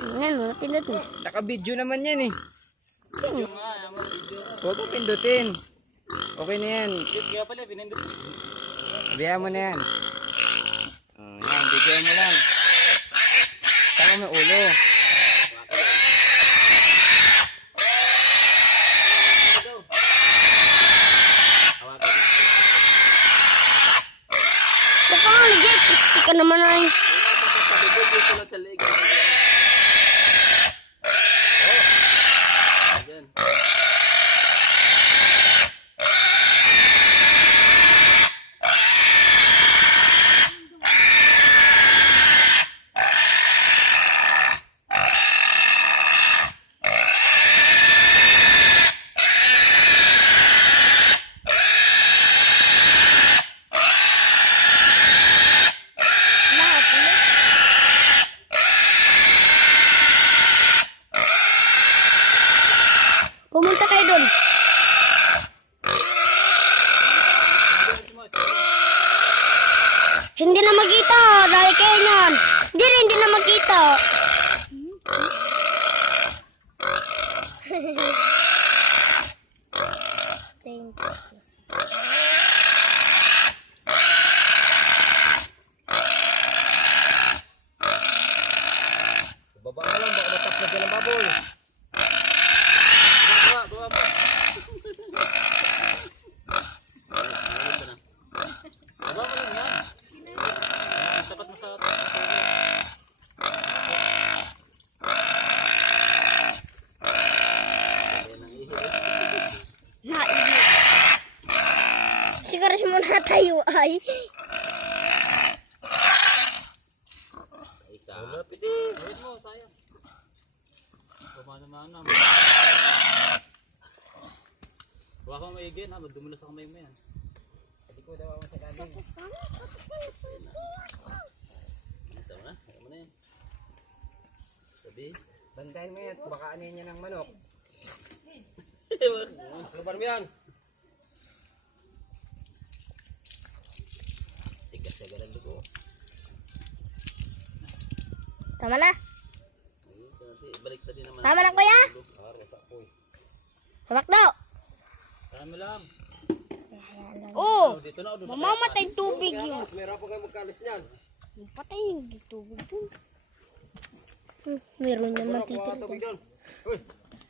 Yan mo, pindot mo. Naka-video naman yan eh. Video nga, naman video. Huwag mo pindutin. Okay na yan. Shoot nga pala, pinindot. Biya mo na yan. Yan, bigyan mo lang. Saka mo ulo. Baka nga legit. Ika naman ay. Dito lang sa leg. Ayan. Pumunta kayo doon. Hindi na magkita. Dahil kayo yan. Hindi na magkita. Thank you. Baba na lang, baka matap na dyan ang baboy. Bawa mo. Baba mo lang yan. Tapat mo sa Siguro siya muna tayo ay. lapit eh. Lapit mo, sayang. Pamana-mana. Huwag kang maigin ha, magdumulas sa kamay mo yan. Hindi ko daw ako sa galing. Ito mo na, ito mo na yan. Sabi. Bandahin mo yan. Baka ano yan ng manok. Lupan mo yan. Tigas ka ganun dugo. Tama na. Balik din naman. Tama na kuya. Hawak daw. Tama lang. Oh. Dito na, Mamamatay tubig yun. meron pa kayo magkalis niyan. Patay yung tubig dun. Meron naman titira Tubig dyan. doon. Uy,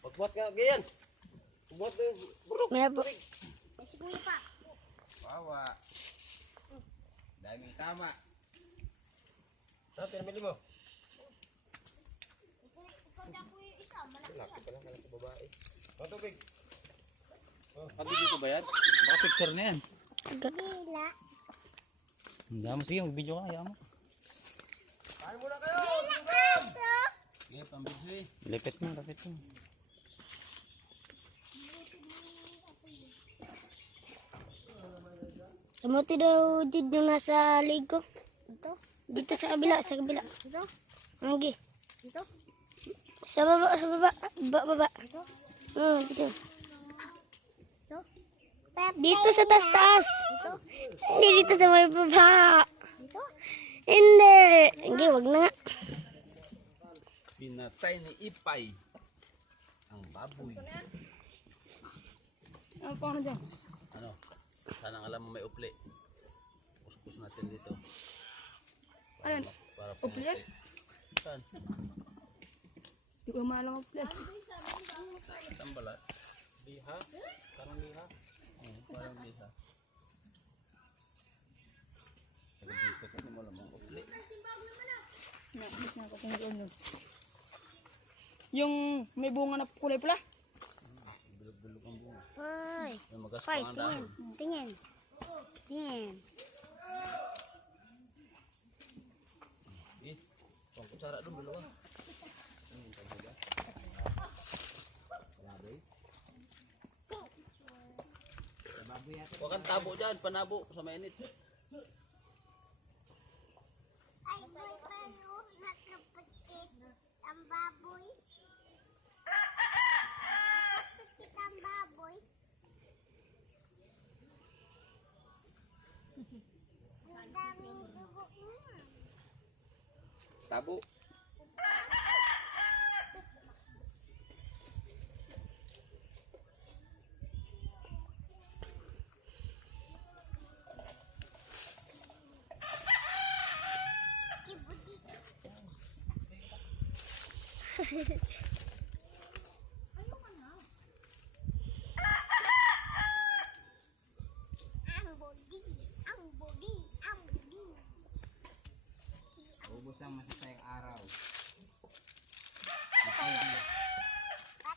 pagbuhat ka ganyan. Pagbuhat na yung burok. Meron. Wawa. Daming tama. Saan pinamili mo? Laki pa lang sa babae. Ang tubig. Pag-video ko ba yan? Baka picture na yan. Hindi mo, sige, mag-video ka, kaya mo. Kain muna kayo! Sige, pambidyo eh. Lipit mo, lapit mo. Kamuti daw did yung nasa leg ko. Ito? Dito sa kabila, sa kabila. Ito? Anggi. Ito? Sa baba, sa baba. Baba. Ito? Dito. Ito? Dito sa taas-taas. Ito? Hindi dito sa may baba. Ito? Hindi. Anggi, wag na nga. Pinatay ni Ipay ang baboy. Ano pa na dyan? Ano? Sana alam mo may upli. Puspus natin dito. Ano? Para Upli? Saan? Di ko maalam ang plan. Saan balat? Liha? Parang liha? Oo, parang liha. Dito ko mo lamang upli. Naalis na ako kung ano. Yung may bunga na kulay pula. Bilog-bilog ang bunga. Ay. May magas Fay, pa ang dahon. tingin. Tingin. Eh, pang kutsara doon, dalawa. Huwag kang tabo dyan, panabo sa mainit. Ay, boy, paano nakapatit ang baboy? Nakapatit ang baboy? Ang daming dugo na. Tabo.